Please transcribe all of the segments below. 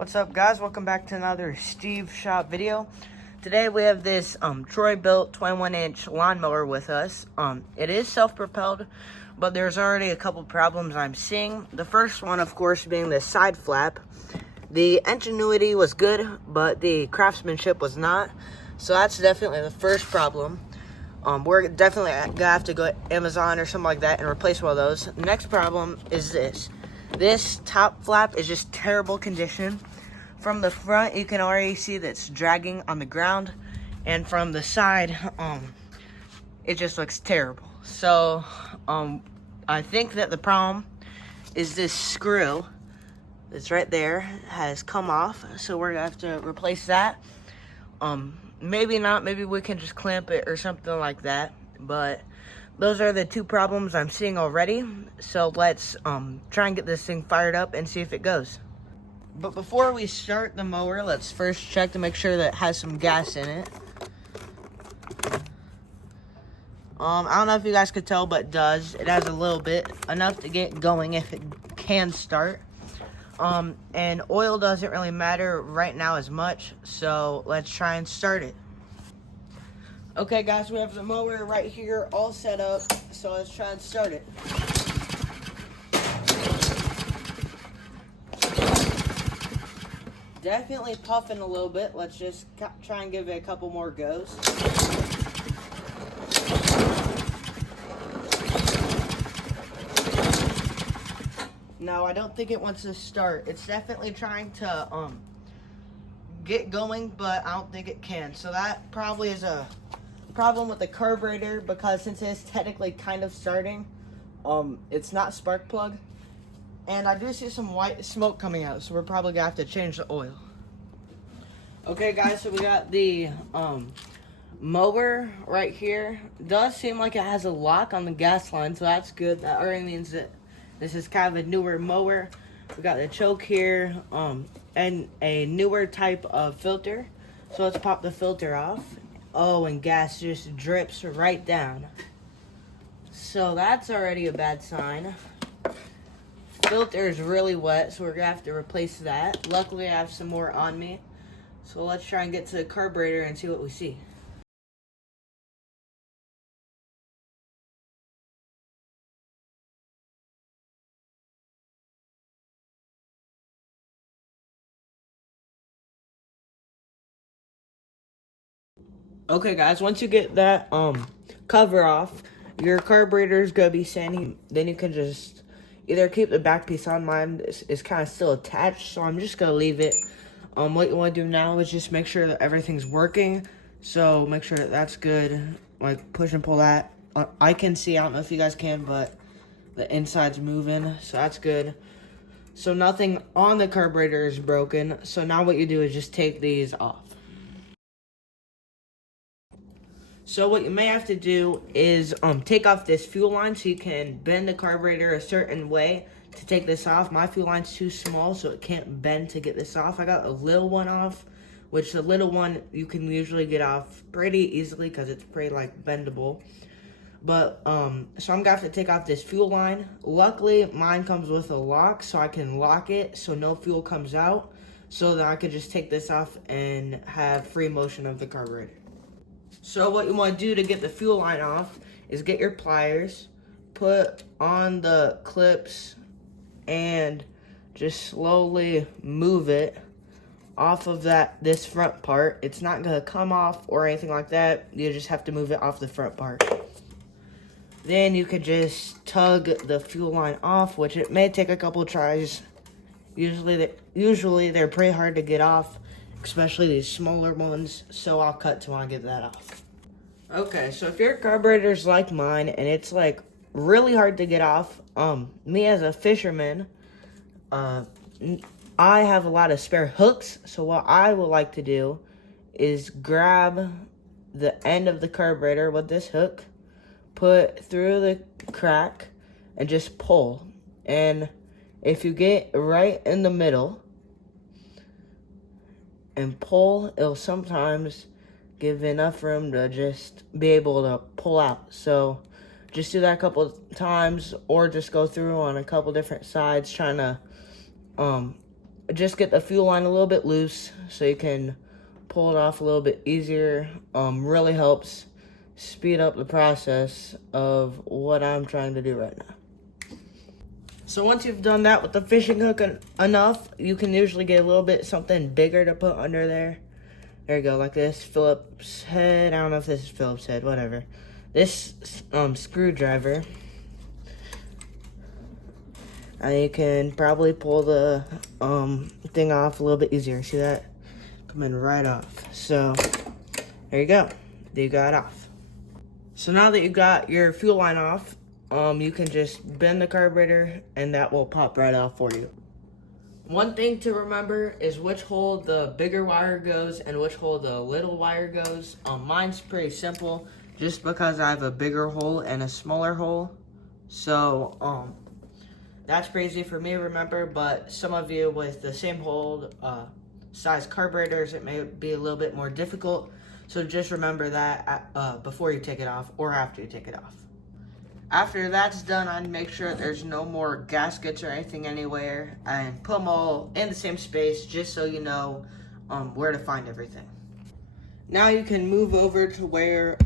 What's up, guys? Welcome back to another Steve Shop video. Today we have this Troy built 21-inch lawnmower with us. It is self-propelled, but there's already a couple problems I'm seeing. The first one, of course, being the side flap. The ingenuity was good, but the craftsmanship was not. So that's definitely the first problem. We're definitely gonna have to go to Amazon or something like that and replace one of those. The next problem is this. This top flap is just terrible condition. From the front, you can already see that it's dragging on the ground, and from the side, it just looks terrible. So, I think that the problem is this screw that's right there has come off, so we're gonna have to replace that. Maybe not, maybe we can just clamp it or something like that, but those are the two problems I'm seeing already. So let's try and get this thing fired up and see if it goes. But before we start the mower, let's first check to make sure that it has some gas in it. I don't know if you guys could tell, but it does. It has a little bit, enough to get going if it can start. And oil doesn't really matter right now as much, so let's try and start it. Okay, guys, we have the mower right here all set up, so let's try and start it. Definitely puffing a little bit. Let's just try and give it a couple more goes. No, I don't think it wants to start. It's definitely trying to get going, but I don't think it can. So that probably is a problem with the carburetor, because since it's technically kind of starting, it's not spark plug. And I do see some white smoke coming out, so we're probably gonna have to change the oil. Okay, guys, so we got the mower right here. It does seem like it has a lock on the gas line, so that's good. That already means that this is kind of a newer mower. We got the choke here, and a newer type of filter. So let's pop the filter off. Oh, and gas just drips right down. So that's already a bad sign. Filter is really wet, so we're gonna have to replace that. Luckily, I have some more on me. So let's try and get to the carburetor and see what we see. Okay, guys, once you get that cover off, your carburetor is gonna be sandy. Then you can just either keep the back piece on. Mine is kind of still attached, so I'm just gonna leave it. What you want to do now is just make sure that everything's working. So make sure that that's good. Like, push and pull that. I can see, I don't know if you guys can, but the inside's moving, so that's good. So nothing on the carburetor is broken. So now what you do is just take these off. So what you may have to do is take off this fuel line so you can bend the carburetor a certain way to take this off. My fuel line's too small, so it can't bend to get this off. I got a little one off, which the little one you can usually get off pretty easily because it's pretty like bendable. But so I'm gonna have to take off this fuel line. Luckily, mine comes with a lock, so I can lock it so no fuel comes out, so that I could just take this off and have free motion of the carburetor. So what you want to do to get the fuel line off is get your pliers, put on the clips, and just slowly move it off of this front part. It's not going to come off or anything like that. You just have to move it off the front part. Then you could just tug the fuel line off, which it may take a couple tries. Usually they're pretty hard to get off, especially these smaller ones, so I'll cut till I get that off. Okay, so if your carburetor's like mine and it's like really hard to get off, me as a fisherman, I have a lot of spare hooks, so what I would like to do is grab the end of the carburetor with this hook, put through the crack, and just pull. And if you get right in the middle and pull, it'll sometimes give enough room to just be able to pull out. So just do that a couple times, or just go through on a couple different sides trying to just get the fuel line a little bit loose so you can pull it off a little bit easier. Really helps speed up the process of what I'm trying to do right now. So once you've done that with the fishing hook enough, you can usually get a little bit something bigger to put under there. There you go, like this. Phillips head. I don't know if this is Phillips head, whatever. This screwdriver. And you can probably pull the thing off a little bit easier. See that? Coming right off. So there you go. You got it off. So now that you got your fuel line off, you can just bend the carburetor and that will pop right off for you. One thing to remember is which hole the bigger wire goes and which hole the little wire goes. Mine's pretty simple just because I have a bigger hole and a smaller hole. So that's pretty easy for me to remember, but some of you with the same hole size carburetors, it may be a little bit more difficult. So just remember that before you take it off or after you take it off. After that's done, I'd make sure there's no more gaskets or anything anywhere and put them all in the same space just so you know where to find everything. Now you can move over to where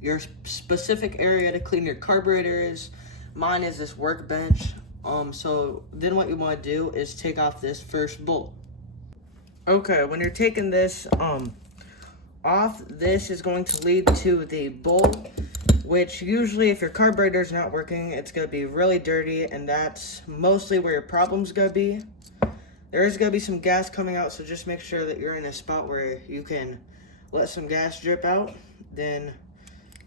your specific area to clean your carburetor is. Mine is this workbench. So then what you want to do is take off this first bolt. Okay, when you're taking this off, this is going to lead to the bolt, which usually if your carburetor is not working, it's going to be really dirty, and that's mostly where your problem's going to be. There is going to be some gas coming out, so just make sure that you're in a spot where you can let some gas drip out. Then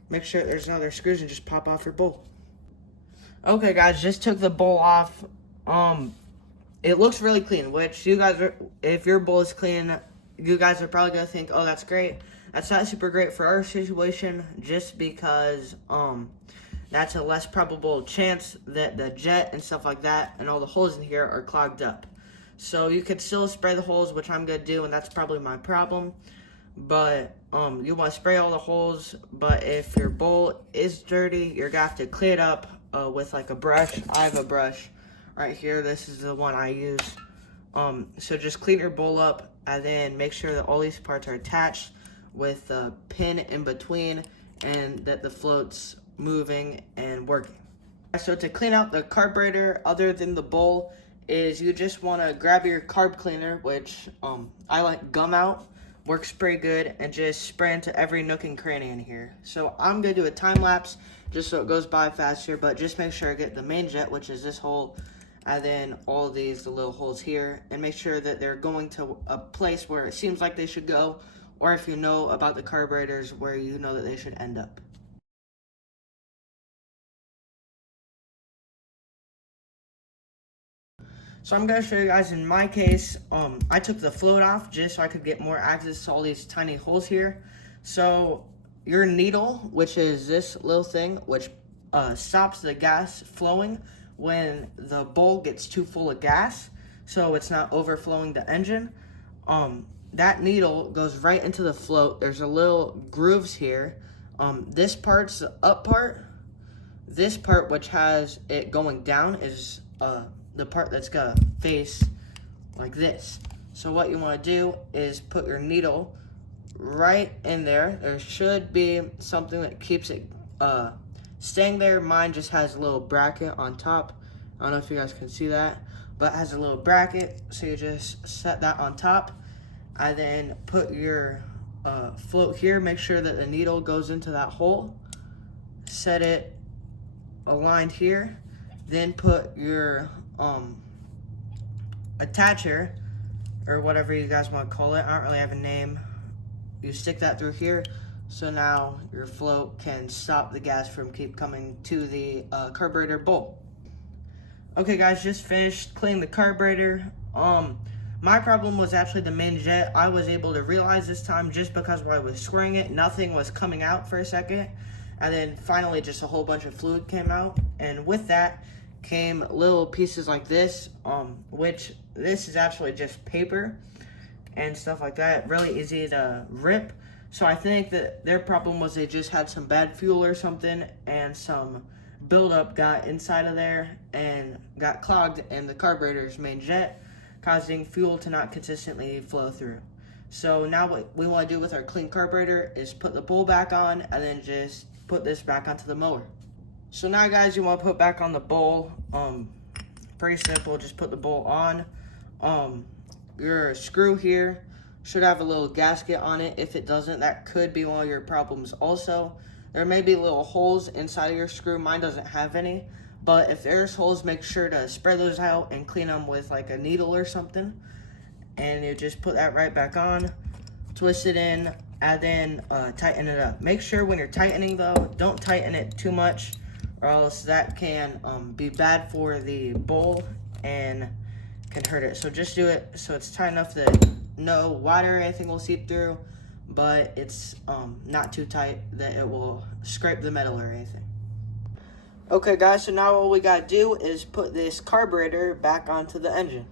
make sure there's no other screws and just pop off your bolt. Okay guys, just took the bolt off. It looks really clean, which you guys are, if your bolt is clean, you guys are probably going to think, oh, that's great. That's not super great for our situation, just because that's a less probable chance that the jet and stuff like that and all the holes in here are clogged up. So you could still spray the holes, which I'm going to do, and that's probably my problem. But you want to spray all the holes, but if your bolt is dirty, you're going to have to clean it up with like a brush. I have a brush right here. This is the one I use. So just clean your bolt up and then make sure that all these parts are attached with a pin in between and that the float's moving and working. So to clean out the carburetor other than the bowl is you just want to grab your carb cleaner, which I like Gum Out, works pretty good, and just spray into every nook and cranny in here. So I'm going to do a time lapse just so it goes by faster, but just make sure I get the main jet, which is this hole, and then all these the little holes here, and make sure that they're going to a place where it seems like they should go, or if you know about the carburetors where you know that they should end up. So I'm going to show you guys in my case, I took the float off just so I could get more access to all these tiny holes here. So your needle, which is this little thing, which stops the gas flowing when the bowl gets too full of gas, so it's not overflowing the engine. That needle goes right into the float. There's a little grooves here. This part's the up part. This part, which has it going down, is the part that's gonna face like this. So what you want to do is put your needle right in there. There should be something that keeps it staying there. Mine just has a little bracket on top. I don't know if you guys can see that, but it has a little bracket. So you just set that on top. I then put your float here, make sure that the needle goes into that hole, set it aligned here, then put your attacher, or whatever you guys want to call it, I don't really have a name, you stick that through here, so now your float can stop the gas from keep coming to the carburetor bowl. Okay guys, just finished cleaning the carburetor. My problem was actually the main jet. I was able to realize this time just because while I was squaring it, nothing was coming out for a second. And then finally just a whole bunch of fluid came out. And with that came little pieces like this, which this is actually just paper and stuff like that. Really easy to rip. So I think that their problem was they just had some bad fuel or something and some buildup got inside of there and got clogged in the carburetor's main jet. causing fuel to not consistently flow through. So now what we want to do with our clean carburetor is put the bowl back on and then just put this back onto the mower. So now guys, you want to put back on the bowl. Pretty simple, just put the bowl on. Your screw here should have a little gasket on it. If it doesn't, that could be one of your problems also. There may be little holes inside of your screw. Mine doesn't have any. But if there's holes, make sure to spread those out and clean them with like a needle or something. And you just put that right back on, twist it in, and then tighten it up. Make sure when you're tightening though, don't tighten it too much, or else that can be bad for the bowl and can hurt it. So just do it so it's tight enough that no water or anything will seep through, but it's not too tight that it will scrape the metal or anything. Okay guys, so now all we gotta do is put this carburetor back onto the engine.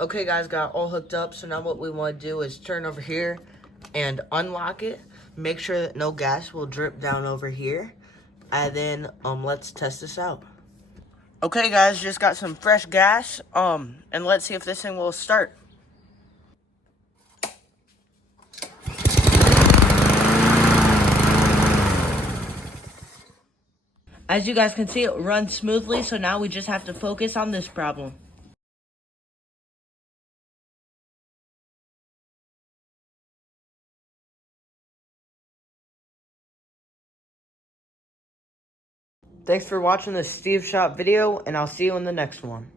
Okay guys, got all hooked up, so now what we want to do is turn over here and unlock it. Make sure that no gas will drip down over here, and then let's test this out. Okay guys, just got some fresh gas, and let's see if this thing will start. As you guys can see, it runs smoothly, so now we just have to focus on this problem. Thanks for watching this Steve Shop video, and I'll see you in the next one.